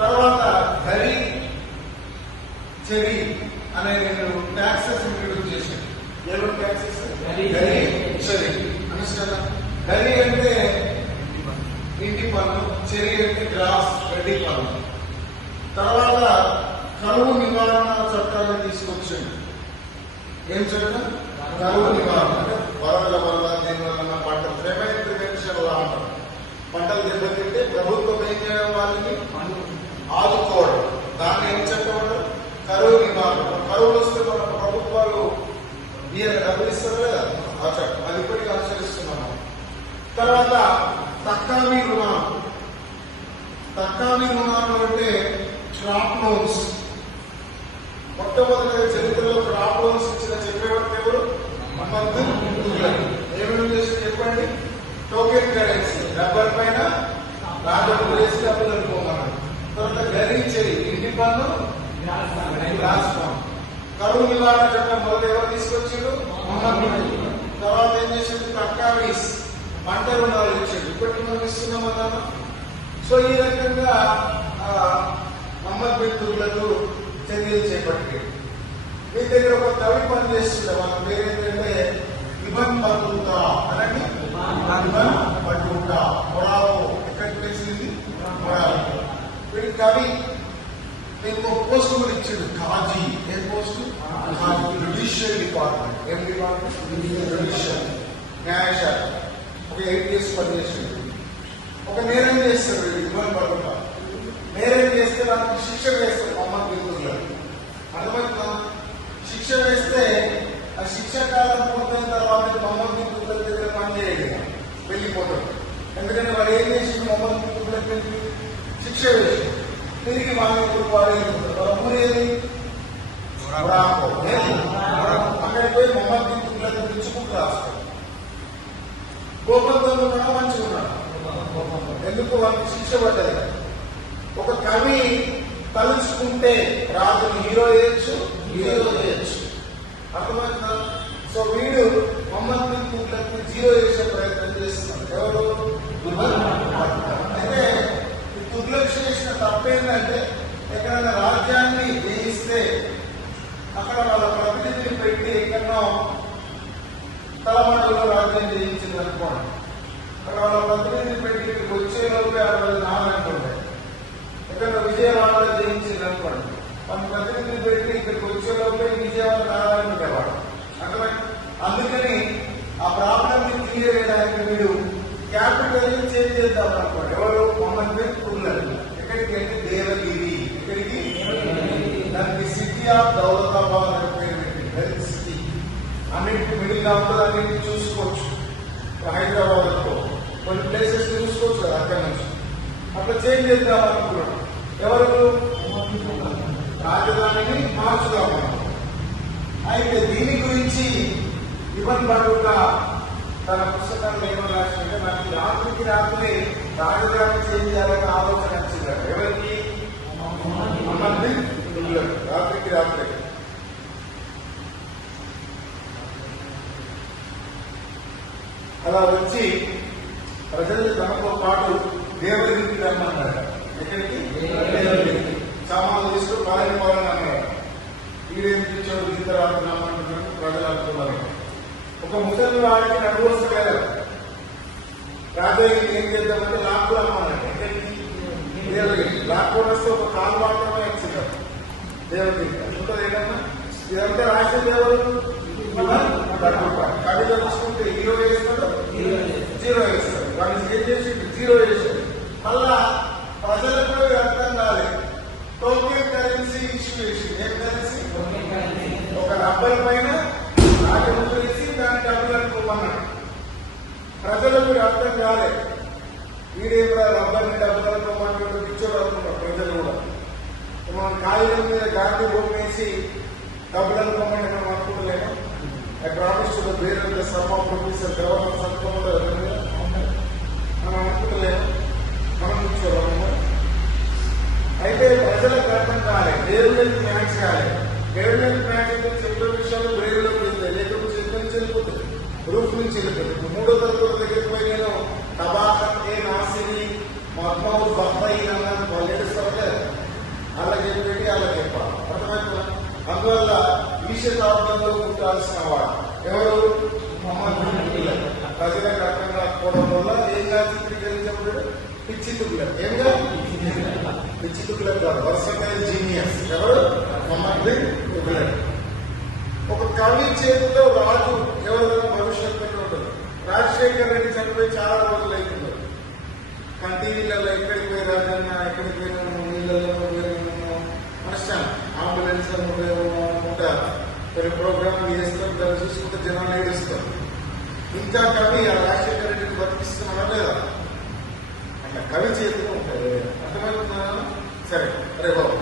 తర్వాత గరి చెరి అనే నేను ట్యాక్సెస్ ఇంట్రడ్యూస్ చేశాను. ఏమో ట్యాక్సెస్ గరి చెరి అనుష్ఠాన. గరి అంటే ఇంటి పన్ను, చెరి అంటే గ్రాస్ గడ్డి పన్ను. తర్వాత కరువు నివారణ చట్టాలను తీసుకొచ్చాడు. ఏం చట్టం? కరువు నివారణ అంటే వరదల వల్ల దీనివల్ల పంటలు ప్రివెన్షన్ లా అంటారు. పంటలు దెబ్బతింటే ప్రభుత్వం ఏం చేయడం, వాళ్ళని ఆదుకోవడం. దాన్ని ఏం చట్టం? కరువు నివారణ. కరువులు వస్తే మన ప్రభుత్వాలు డబ్బులు ఇస్తారు కదా, ఆ చట్టం అది ఇప్పటికీ అనుసరిస్తున్నాము. తర్వాత తక్కువ రుణాలు. తక్కువ రుణాలు అంటే క్రాప్ లోన్స్. మొట్టమొదటి చరిత్రలో క్రాప్ లోన్స్ ఇచ్చిన చెప్పేవారు ఎవరు? ఏమేమి చేసి చెప్పండి. టోకెన్ కరెన్సీ, రబ్బర్ పైన రాజు వేసి డబ్బులు అనుకోమన్నాడు. తర్వాత గరించేది ఇంటి పన్ను, గ్లాస్ పన్ను. కరువు నివారణ చట్టం మొదలు ఎవరు తీసుకొచ్చారు? తర్వాత ఏం చేసింది? తక్కావీస్ పంట రుణాలు ఇచ్చాడు. ఇప్పటికి మనం ఇస్తున్నాం అన్నాను. సో ఈ రకంగా మహమ్మద్ బిన్ తుగ్లక్ చర్యలు చేపట్టాడు. మీ దగ్గర ఒక కవి పని చేస్తుండే, వాళ్ళ పేరేంటంటే ఇబన్ బతూతా అనండి. Ibn Battuta Morocco. ఎక్కడికి వచ్చింది? మొరాకో. వీడి కవి మీకు ఒక పోస్ట్ కూడా ఇచ్చాడు, కాజీ. ఏ పోస్ట్? Judicial department. ఏం డిపార్ట్మెంట్? జ్యుడిషియల్, న్యాయశాఖ. ఒక 8 years పనిచేసాడు. ఒక నేరం చేస్తాడు ఇబ్బంది పడుతుంటా. నేరం చేస్తే దానికి శిక్ష వేస్తాడు మహమ్మద్ బిన్ తుగ్లక్. అర్థమవుతుందా? శిక్ష వేస్తే ఆ శిక్షా కాలం పూర్తయిన తర్వాత మహమ్మద్ బిన్ తుగ్లక్ దగ్గర పనిచేయడు, వెళ్ళిపోతాడు. ఎందుకంటే వాడు ఏం చేసి మహమ్మద్ బిన్ తుగ్లక్ శిక్ష వేసి తిరిగి వాళ్ళు వాడేది వాళ్ళ ఊరేది మొరాకో. అక్కడికి పోయి మహమ్మద్ బిన్ తుగ్లక్ పిలుచుకుంటూ రాస్తాడు. కోపంతో ఉన్నాడు, మంచిగా ఉన్నాడు. ఎందుకు? వాళ్ళకి శిక్ష పడ్డది. ఒక కవి తలుచుకుంటే రాజుని హీరో వేయచ్చు, హీరో వేయచ్చు. అర్థమవుతుందా? సో వీడు మహమ్మద్ బిన్ తుగ్లక్ జీరో చేసే ప్రయత్నం చేస్తున్నాడు. ఎవరు? అయితే తుగ్లక్ చేసిన తప్పేంటంటే ఎక్కడైనా రాజ్యాన్ని జయిస్తే అక్కడ వాళ్ళ ప్రతినిధిని పెట్టి ఎక్కడో తలమాటలో రాజ్యం జయించింది అనుకోండి. అక్కడ వాళ్ళ ప్రతినిధిని పెట్టి ఇక్కడికి వచ్చేలోపే 64 అంటుండే. ఎక్కడ విజయవాడలో జయించింది అనుకోండి, మన ప్రతినిధిని పెట్టి ఇక్కడికి వచ్చేలోపే విజయవాడ రావాలనుకునేవాడు. అర్థమైంది? అందుకని ఆ ప్రాబ్లం ని క్లియర్ చేయడానికి వీడు క్యాపిటల్ చేంజ్ చేద్దాం అనుకోండి. ఎవరు? మహమ్మద్ బిన్ తుగ్లక్. ఎక్కడికి అంటే దేవగిరి. ఎక్కడికి? దానికి సిటీ ఆఫ్ దౌలతాబాద్ అని పేరు పెట్టి, హెల్త్ సిటీ. అన్నింటి మిడిల్ గా ఉంటుంది, అన్నింటినీ చూసుకోవచ్చు. హైదరాబాద్ లో కొన్ని ప్లేసెస్ చూసుకోవచ్చు కదా అక్కడి నుంచి. అట్లా చేంజ్ చేద్దాం అనుకున్నాడు. ఎవరు? రాజధానిని మార్చుదాం. అయితే దీని గురించి ఇబ్బంది పడుతున్న తన పుస్తకాలు ఏమని రాసిందంటే, నాకు రాత్రికి రాత్రి రాజధాని చేంజ్ చేయాలని ఆలోచన వచ్చింది. ఎవరికి? మహమ్మద్ బిన్ తుగ్లక్. రాత్రికి రాత్రి అలా వచ్చి ప్రజలు తనతో పాటు దేవగిరికి రమ్మన్నాడు. ఎక్కడికి? దేవగిరికి. సామాన్లు తీసుకుని పాలన అన్నాడు. వీడేం తెచ్చాడు? గీత రాత్రి ప్రజలు అనుకున్నారు. ఒక ముసలి వాడికి నడువు వస్తలేదు. రాజగిరికి ఏం చేద్దామంటే లాక్కు రమ్మన్నాడు. ఎక్కడికి? దేవగిరి. లాక్కు వస్తే ఒక కాలు మాత్రమే వచ్చింది దేవగిరికి. ఉంటుంది ఏదన్నా. ఇదంతా రాసింది ఎవరు? కవి తెలుసుకుంటే హీరో వేస్తాడు, జీరో వేస్తాడు. వాళ్ళు ఏం చేసి జీరో వేసాడు. మళ్ళా ప్రజలకు అర్థం కాలేదు. టోకెన్ కరెన్సీ ఇష్యూ చేసింది. ఏం కరెన్సీ? ఒక రబ్బర్ పైన రాజముద్ర వేసి దాని డబ్బులు అనుకోమన్నాడు. ప్రజలకు అర్థం కాలేదు. వీడేం రబ్బర్ని డబ్బులు అనుకోమన్నాడు, పిచ్చోడు అనుకున్నాడు ప్రజలు కూడా. మనం కాగితం మీద గాంధీ బొమ్మ వేసి డబ్బులు అనుకోమని మనం అనుకుంటలేము. I promise to the bearer the sum of rupees and government సంతకంలో మనం అనుకుంటలేము, మనం కూర్చోలేము. అయితే ప్రజలకు అర్థం కాలే, దేవుళ్ళకి మ్యాచ్ కాలేదు. దేవుళ్ళకి మ్యాచ్ అయితే చెప్పే విషయాలు బ్రెయిన్లోకి వెళ్తాయి, లేకపోతే చెప్పని వెళ్ళిపోతుంది, రూప్ నుంచి వెళ్ళిపోతుంది. 3వ తరగతి దగ్గరికి పోయి నేను తబాఖత్ ఏ నాసిరి మహమ్మద్ బహ్రై అన్నాను. వాళ్ళు ఏడుస్తారు కదా, వాళ్ళకి చెప్పేది వాళ్ళకి చెప్పాలి. అర్థమవుతుందా? అందువల్ల ఈ శతాబ్దంలో పుట్టాల్సిన వాడు ఎవరు? ప్రజలకు అర్థం కాకపోవడం వల్ల ఏంగా చిత్రీకరించబడ్డాడు? పిచ్చి తుగ్లక్. ఏంగా పిచ్చి తుగ్లక్ కాదు, వరుసగా జీనియస్. ఎవరు? మొహమ్మద్ తుగ్లక్. ఒక కవి చేతిలో రాజు ఎవరైనా భవిష్యత్తు ఉంటుంది. రాజశేఖర్ రెడ్డి చనిపోయి చాలా రోజులు అవుతుంది. కానీ టీవీలలో ఎక్కడికి పోయి రాజన్న, ఎక్కడికి పోయినాము, నీళ్ళలో పోయినాము, నష్టం అంబులెన్స్ ఉంటారు. కొన్ని ప్రోగ్రాంలు చేస్తాం, దాన్ని చూసుకుంటే జనాలు ఏడుస్తాం. ఇంకా కవి ఆ రాజశేఖర రెడ్డిని బతికిస్తున్నాడా లేదా? అట్లా కవి చేతిలో ఉంటాయి. అర్థమవుతుందా? సరే, అరే బాబు